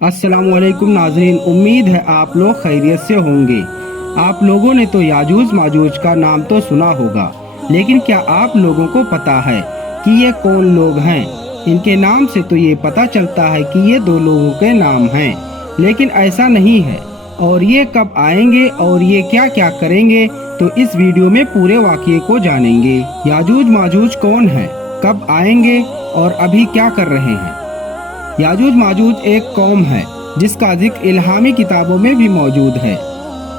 अस्सलामुअलैकुम नाज़रीन, उम्मीद है आप लोग खैरियत से होंगे। आप लोगों ने तो याजूज माजूज का नाम तो सुना होगा, लेकिन क्या आप लोगों को पता है कि ये कौन लोग हैं? इनके नाम से तो ये पता चलता है कि ये दो लोगों के नाम हैं, लेकिन ऐसा नहीं है। और ये कब आएंगे और ये क्या क्या करेंगे, तो इस वीडियो में पूरे वाक़ये को जानेंगे। याजूज माजूज कौन है, कब आएंगे और अभी क्या कर रहे हैं? याजूज माजूज एक कौम है जिसका जिक्र इल्हामी किताबों में भी मौजूद है।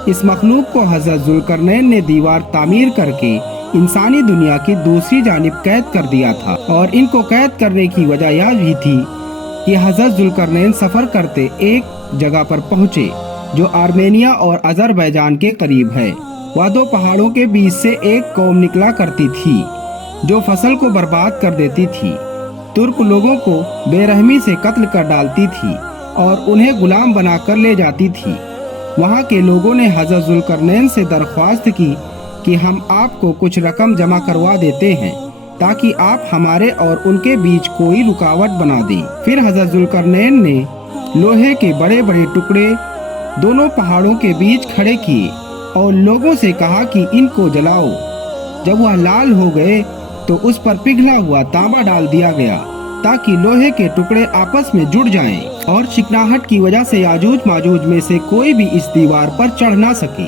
इस मखलूक को हज़रत ज़ुल्करनैन ने दीवार तामीर करके इंसानी दुनिया की दूसरी जानिब कैद कर दिया था, और इनको कैद करने की वजह यह भी थी कि हज़रत ज़ुल्करनैन सफ़र करते एक जगह पर पहुँचे जो आर्मेनिया और अज़रबैजान के करीब है। वह दो पहाड़ों के बीच से एक कौम निकला करती थी जो फसल को बर्बाद कर देती थी, तुर्क लोगों को बेरहमी से कत्ल कर डालती थी और उन्हें गुलाम बनाकर ले जाती थी। वहाँ के लोगों ने हज़रत ज़ुल्करनैन से दरख्वास्त की कि हम आपको कुछ रकम जमा करवा देते हैं ताकि आप हमारे और उनके बीच कोई रुकावट बना दें। फिर हज़रत ज़ुल्करनैन ने लोहे के बड़े बड़े टुकड़े दोनों पहाड़ों के बीच खड़े किए और लोगों से कहा कि इनको जलाओ। जब वह लाल हो गए तो उस पर पिघला हुआ तांबा डाल दिया गया ताकि लोहे के टुकड़े आपस में जुड़ जाएं, और चिकनाहट की वजह से याजूज माजूज में से कोई भी इस दीवार पर चढ़ ना सके।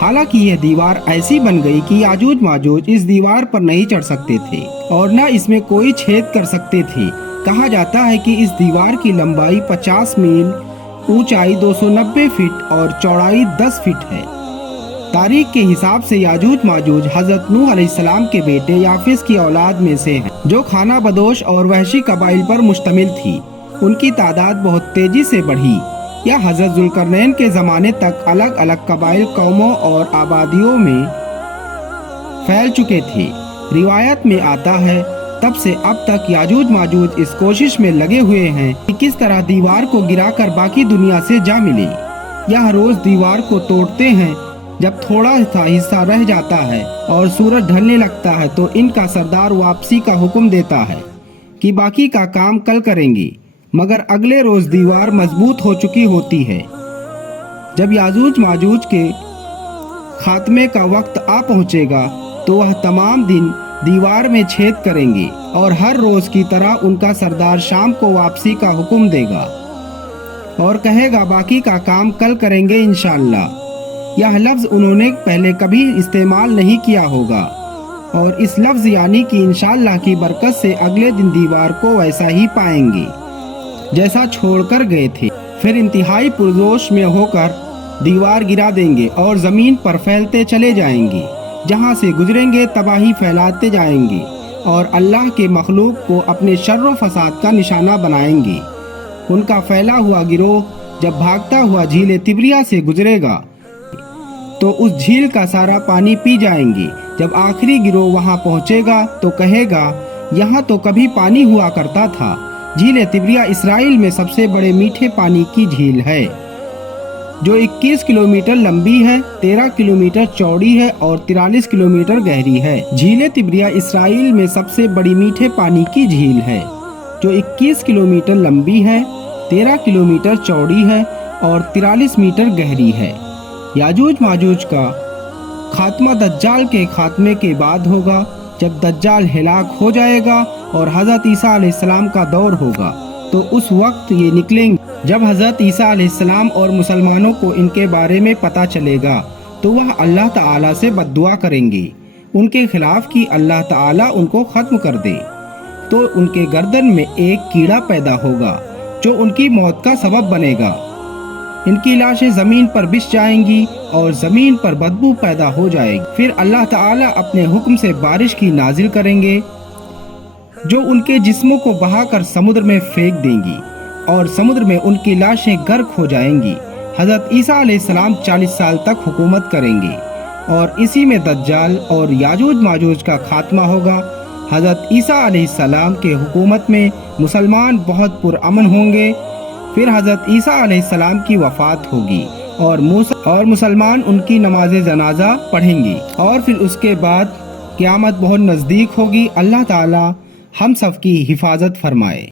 हालांकि यह दीवार ऐसी बन गई कि याजूज माजूज इस दीवार पर नहीं चढ़ सकते थे और न इसमें कोई छेद कर सकते थे। कहा जाता है कि इस दीवार की लंबाई 50 मील, ऊंचाई 290 फीट और चौड़ाई 10 फीट है। तारीख के हिसाब से याजूज माजूज हजरत नूह अलैहिस्सलाम के बेटे याफिस की औलाद में से हैं, जो खाना बदोश और वहशी कबाइल पर मुश्तमिल थी। उनकी तादाद बहुत तेजी से बढ़ी। यह हजरत ज़ुल्करनैन के ज़माने तक अलग अलग कबाइल, कौमों और आबादियों में फैल चुके थे। रिवायत में आता है तब से अब तक याजूज माजूज इस कोशिश में लगे हुए हैं कि किस तरह दीवार को गिराकर बाकी दुनिया से जा मिले। यह रोज दीवार को तोड़ते हैं। जब थोड़ा सा हिस्सा रह जाता है और सूरज ढलने लगता है तो इनका सरदार वापसी का हुक्म देता है कि बाकी का काम कल करेंगे, मगर अगले रोज दीवार मजबूत हो चुकी होती है। जब याजूज माजूज के खात्मे का वक्त आ पहुंचेगा तो वह तमाम दिन दीवार में छेद करेंगे और हर रोज की तरह उनका सरदार शाम को वापसी का हुक्म देगा और कहेगा बाकी का काम कल करेंगे इंशाअल्लाह। यह लफ्ज उन्होंने पहले कभी इस्तेमाल नहीं किया होगा, और इस लफ्ज यानी कि इंशाअल्लाह की बरकत से अगले दिन दीवार को वैसा ही पाएंगे जैसा छोड़कर गए थे। फिर इंतहाई पुरजोश में होकर दीवार गिरा देंगे और जमीन पर फैलते चले जाएंगे। जहां से गुजरेंगे तबाही फैलाते जाएंगे और अल्लाह के मखलूक को अपने शर्र फसाद का निशाना बनाएंगे। उनका फैला हुआ गिरोह जब भागता हुआ झील तिब्रिया से गुजरेगा तो उस झील का सारा पानी पी जाएंगे। जब आखिरी गिरोह वहां पहुंचेगा तो कहेगा यहाँ तो कभी पानी हुआ करता था। झील तिब्रिया इसराइल में सबसे बड़े मीठे पानी की झील है जो 21 किलोमीटर लंबी है, 13 किलोमीटर चौड़ी है और 43 किलोमीटर गहरी है। झील तिब्रिया इसराइल में सबसे बड़ी मीठे पानी की झील है जो 21 किलोमीटर लंबी है, 13 किलोमीटर चौड़ी है और 43 मीटर गहरी है। याजूज माजूज का खात्मा दज्जाल के खात्मे के बाद होगा, जब दज्जाल हिलाक हो जाएगा और हज़रत ईसा अलैहिस्सलाम का दौर होगा तो उस वक्त ये निकलेंगे। जब हज़रत ईसा अलैहिस्सलाम और मुसलमानों को इनके बारे में पता चलेगा तो वह अल्लाह ताला से बद्दुआ करेंगे उनके खिलाफ कि अल्लाह ताला उनको ख़त्म कर दे। तो उनके गर्दन में एक कीड़ा पैदा होगा जो उनकी मौत का सबब बनेगा। इनकी लाशें जमीन पर बिछ जाएंगी और जमीन पर बदबू पैदा हो जाएगी। फिर अल्लाह ताला अपने हुक्म से बारिश की नाजिल करेंगे जो उनके जिस्मों को बहाकर समुद्र में फेंक देंगी और समुद्र में उनकी लाशें गर्क हो जाएंगी। हजरत ईसा अलैहिस्सलाम 40 साल तक हुकूमत करेंगे और इसी में दज्जाल और याजूज माजूज का खात्मा होगा। हजरत ईसा अलैहिस्सलाम के हुकूमत में मुसलमान बहुत पुरअमन होंगे। फिर हजरत ईसा अलैहिस्सलाम की वफात होगी और मुसलमान उनकी नमाज जनाजा पढ़ेंगे और फिर उसके बाद क़यामत बहुत नज़दीक होगी। अल्लाह ताला हम सब की हिफाजत फरमाए।